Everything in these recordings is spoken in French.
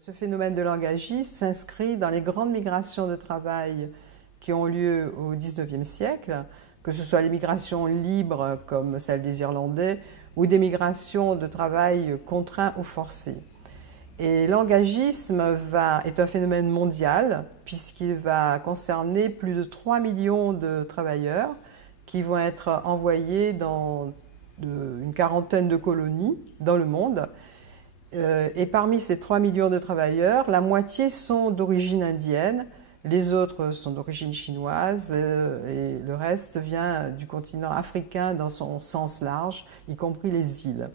Ce phénomène de langagisme s'inscrit dans les grandes migrations de travail qui ont lieu au XIXe siècle, que ce soit les migrations libres comme celle des Irlandais ou des migrations de travail contraint ou forcé. Et l'engagisme est un phénomène mondial puisqu'il va concerner plus de 3 millions de travailleurs qui vont être envoyés dans une quarantaine de colonies dans le monde. Et parmi ces 3 millions de travailleurs, la moitié sont d'origine indienne, les autres sont d'origine chinoise et le reste vient du continent africain dans son sens large, y compris les îles.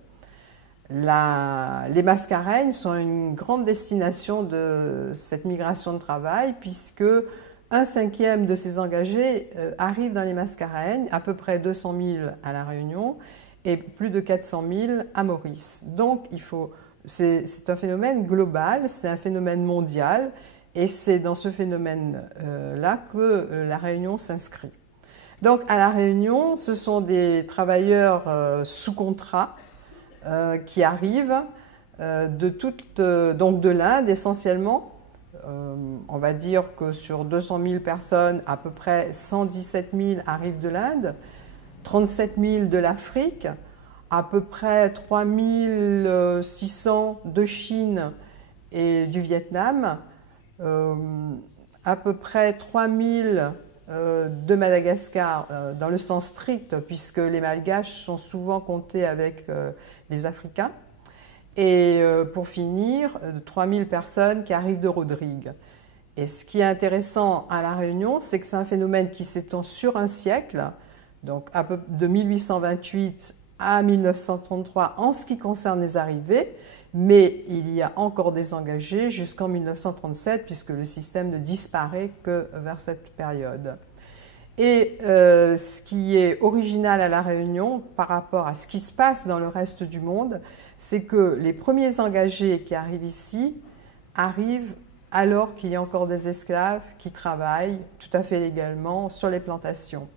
Les Mascareignes sont une grande destination de cette migration de travail puisque 1/5 de ces engagés arrivent dans les Mascareignes, à peu près 200 000 à La Réunion et plus de 400 000 à Maurice. Donc c'est un phénomène global, c'est un phénomène mondial et c'est dans ce phénomène-là que La Réunion s'inscrit. Donc à La Réunion, ce sont des travailleurs sous contrat qui arrivent donc de l'Inde essentiellement. On va dire que sur 200 000 personnes, à peu près 117 000 arrivent de l'Inde, 37 000 de l'Afrique, à peu près 3 600 de Chine et du Vietnam, à peu près 3 000 de Madagascar dans le sens strict, puisque les Malgaches sont souvent comptés avec les Africains. Et pour finir, 3 000 personnes qui arrivent de Rodrigue. Et ce qui est intéressant à La Réunion, c'est que c'est un phénomène qui s'étend sur un siècle, donc de 1828 à 1933 en ce qui concerne les arrivées, mais il y a encore des engagés jusqu'en 1937 puisque le système ne disparaît que vers cette période. Et ce qui est original à La Réunion par rapport à ce qui se passe dans le reste du monde, c'est que les premiers engagés qui arrivent ici arrivent alors qu'il y a encore des esclaves qui travaillent tout à fait légalement sur les plantations.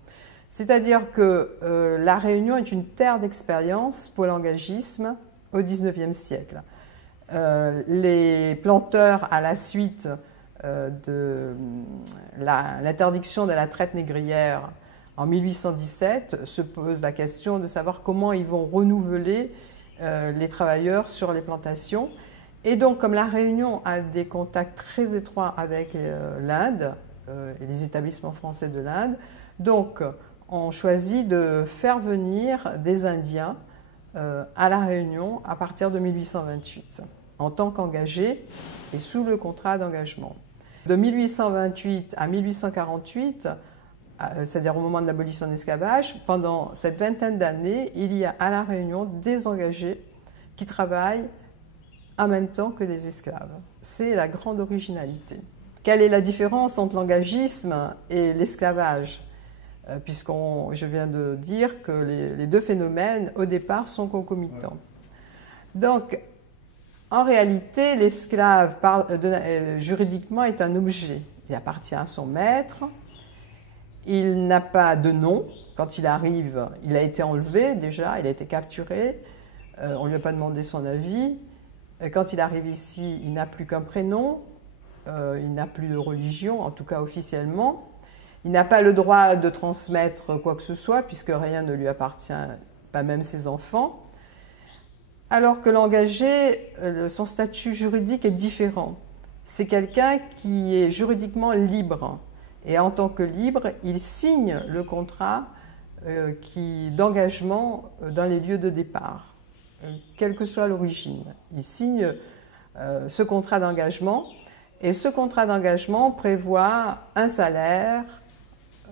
C'est-à-dire que La Réunion est une terre d'expérience pour l'engagisme au XIXe siècle. Les planteurs, à la suite de l'interdiction de la traite négrière en 1817, se posent la question de savoir comment ils vont renouveler les travailleurs sur les plantations. Et donc, comme La Réunion a des contacts très étroits avec l'Inde et les établissements français de l'Inde, donc on choisit de faire venir des Indiens à La Réunion à partir de 1828, en tant qu'engagés et sous le contrat d'engagement. De 1828 à 1848, c'est-à-dire au moment de l'abolition de l'esclavage, pendant cette vingtaine d'années, il y a à La Réunion des engagés qui travaillent en même temps que des esclaves. C'est la grande originalité. Quelle est la différence entre l'engagisme et l'esclavage ? Je viens de dire que les deux phénomènes, au départ, sont concomitants. Donc, en réalité, l'esclave, juridiquement, est un objet. Il appartient à son maître, il n'a pas de nom. Quand il arrive, il a été enlevé déjà, il a été capturé, on ne lui a pas demandé son avis. Quand il arrive ici, il n'a plus qu'un prénom, il n'a plus de religion, en tout cas officiellement. Il n'a pas le droit de transmettre quoi que ce soit, puisque rien ne lui appartient, pas même ses enfants. Alors que l'engagé, son statut juridique est différent. C'est quelqu'un qui est juridiquement libre. Et en tant que libre, il signe le contrat d'engagement dans les lieux de départ, quelle que soit l'origine. Il signe ce contrat d'engagement, et ce contrat d'engagement prévoit un salaire,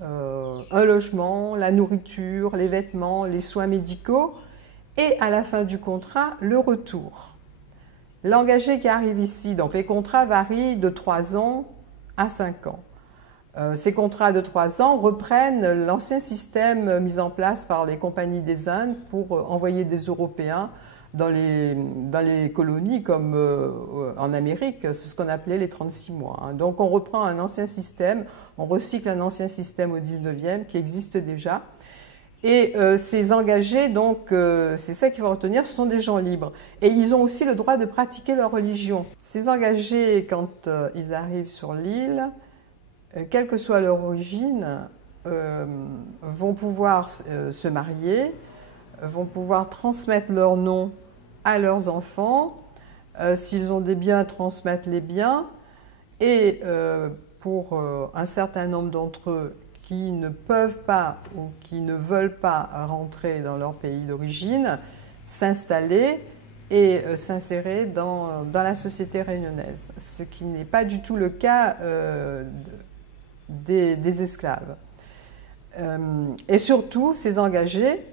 un logement, la nourriture, les vêtements, les soins médicaux et à la fin du contrat, le retour. L'engagé qui arrive ici, donc les contrats varient de 3 ans à 5 ans. Ces contrats de 3 ans reprennent l'ancien système mis en place par les compagnies des Indes pour envoyer des Européens dans les colonies comme en Amérique, c'est ce qu'on appelait les 36 mois. Donc on reprend un ancien système, on recycle un ancien système au 19e qui existe déjà. Et ces engagés, donc, c'est ça qu'il faut retenir, ce sont des gens libres. Et ils ont aussi le droit de pratiquer leur religion. Ces engagés, quand ils arrivent sur l'île, quelle que soit leur origine, vont pouvoir se marier, vont pouvoir transmettre leur nom à leurs enfants, s'ils ont des biens, transmettre les biens, et pour un certain nombre d'entre eux qui ne peuvent pas ou qui ne veulent pas rentrer dans leur pays d'origine, s'installer et s'insérer dans la société réunionnaise, ce qui n'est pas du tout le cas des esclaves. Et surtout, ces engagés,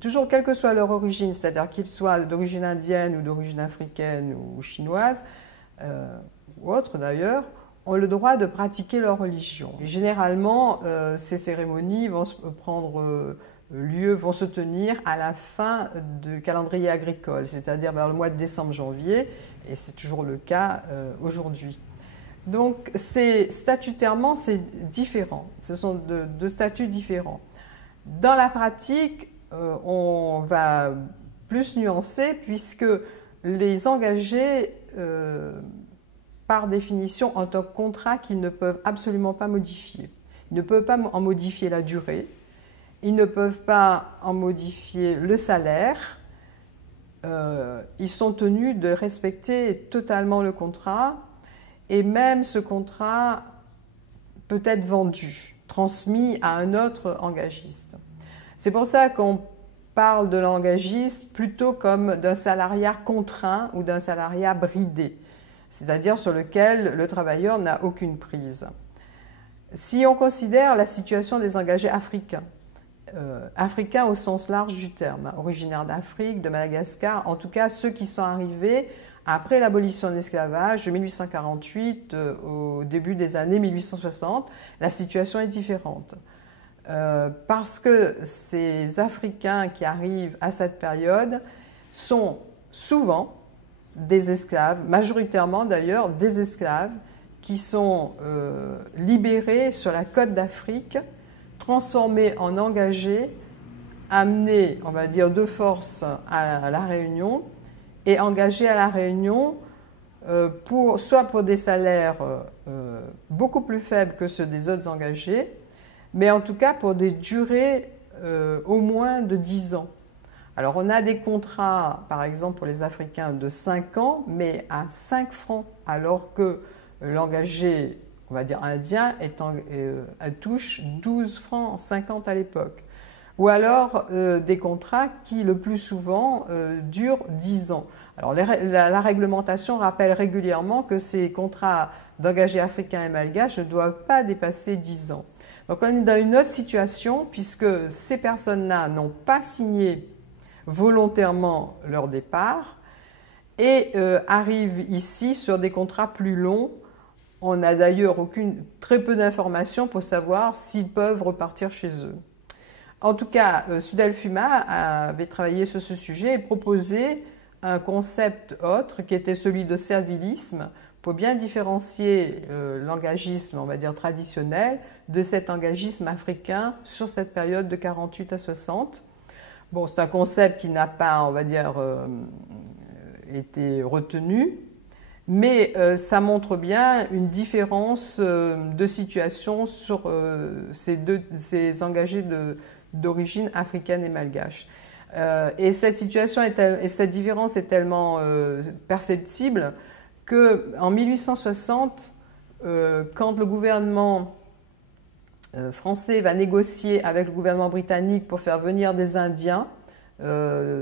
toujours quelle que soit leur origine, c'est-à-dire qu'ils soient d'origine indienne ou d'origine africaine ou chinoise, ou autre d'ailleurs, ont le droit de pratiquer leur religion. Et généralement, ces cérémonies vont se tenir à la fin du calendrier agricole, c'est-à-dire vers le mois de décembre-janvier, et c'est toujours le cas aujourd'hui. Donc, statutairement, c'est différent. Ce sont deux statuts différents. Dans la pratique, on va plus nuancer puisque les engagés, par définition, ont un contrat qu'ils ne peuvent absolument pas modifier. Ils ne peuvent pas en modifier la durée, ils ne peuvent pas en modifier le salaire. Ils sont tenus de respecter totalement le contrat. Et même ce contrat peut être vendu, transmis à un autre engagiste. C'est pour ça qu'on parle de l'engagiste plutôt comme d'un salariat contraint ou d'un salariat bridé, c'est-à-dire sur lequel le travailleur n'a aucune prise. Si on considère la situation des engagés africains, africains au sens large du terme, originaires d'Afrique, de Madagascar, en tout cas ceux qui sont arrivés après l'abolition de l'esclavage de 1848 au début des années 1860, la situation est différente. Parce que ces Africains qui arrivent à cette période sont souvent des esclaves, majoritairement d'ailleurs des esclaves, qui sont libérés sur la côte d'Afrique, transformés en engagés, amenés, on va dire, de force à La Réunion, et engagés à La Réunion soit pour des salaires beaucoup plus faibles que ceux des autres engagés, mais en tout cas pour des durées au moins de 10 ans. Alors on a des contrats, par exemple pour les Africains, de 5 ans, mais à 5 francs, alors que l'engagé, on va dire indien, touche 12 francs 50 à l'époque. Ou alors des contrats qui, le plus souvent, durent 10 ans. Alors la réglementation rappelle régulièrement que ces contrats d'engagés africains et malgaches ne doivent pas dépasser 10 ans. Donc on est dans une autre situation puisque ces personnes-là n'ont pas signé volontairement leur départ et arrivent ici sur des contrats plus longs. On n'a d'ailleurs très peu d'informations pour savoir s'ils peuvent repartir chez eux. En tout cas, Sudal Fuma avait travaillé sur ce sujet et proposé un concept autre qui était celui de servilisme pour bien différencier l'engagisme, on va dire traditionnel, de cet engagisme africain sur cette période de 48 à 60. Bon, c'est un concept qui n'a pas, on va dire, été retenu, mais ça montre bien une différence de situation sur ces engagés d'origine africaine et malgache. Et cette situation et cette différence est tellement perceptible qu'en 1860, quand le gouvernement français va négocier avec le gouvernement britannique pour faire venir des Indiens,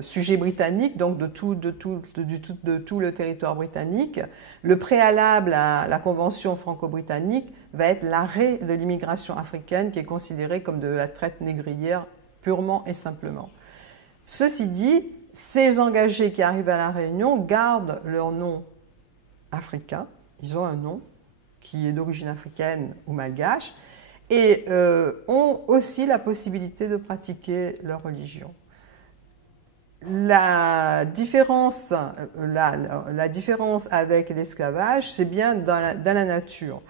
sujets britanniques, donc de tout le territoire britannique, le préalable à la convention franco-britannique va être l'arrêt de l'immigration africaine qui est considérée comme de la traite négrière purement et simplement. Ceci dit, ces engagés qui arrivent à La Réunion gardent leur nom africain, ils ont un nom qui est d'origine africaine ou malgache, et ont aussi la possibilité de pratiquer leur religion. La différence avec l'esclavage, c'est bien dans la nature.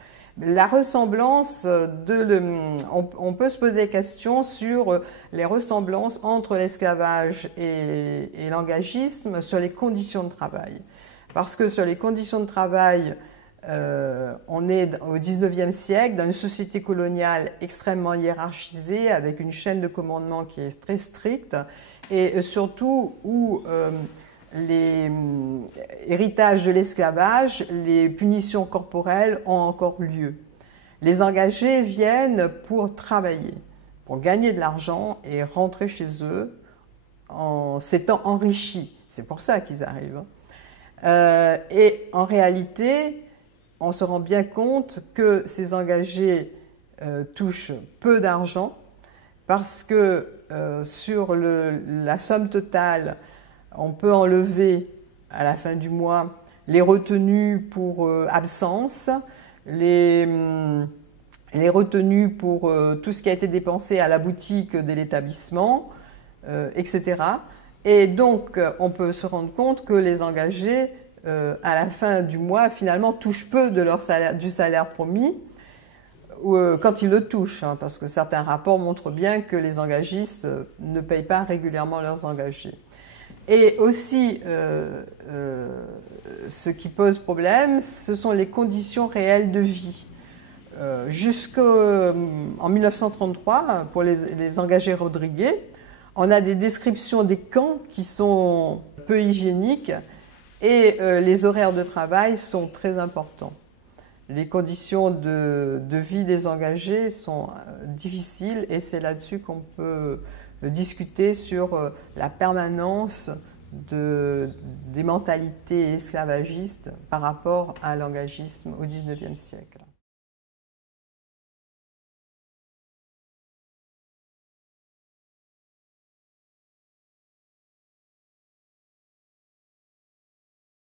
La ressemblance, on peut se poser des questions sur les ressemblances entre l'esclavage et l'engagisme sur les conditions de travail. Parce que sur les conditions de travail, on est au XIXe siècle dans une société coloniale extrêmement hiérarchisée avec une chaîne de commandement qui est très stricte et surtout où héritage de l'esclavage, les punitions corporelles ont encore lieu. Les engagés viennent pour travailler, pour gagner de l'argent et rentrer chez eux en s'étant enrichis. C'est pour ça qu'ils arrivent. Et en réalité, on se rend bien compte que ces engagés touchent peu d'argent parce que sur la somme totale, on peut enlever à la fin du mois les retenues pour absence, les retenues pour tout ce qui a été dépensé à la boutique de l'établissement, etc. Et donc, on peut se rendre compte que les engagés, à la fin du mois, finalement, touchent peu de leur salaire, du salaire promis, quand ils le touchent, hein, parce que certains rapports montrent bien que les engagistes ne payent pas régulièrement leurs engagés. Et aussi, ce qui pose problème, ce sont les conditions réelles de vie. Jusqu'en 1933, pour les engagés Rodriguez, on a des descriptions des camps qui sont peu hygiéniques et les horaires de travail sont très importants. Les conditions de vie des engagés sont difficiles et c'est là-dessus qu'on peut discuter sur la permanence des mentalités esclavagistes par rapport à l'engagisme au XIXe siècle.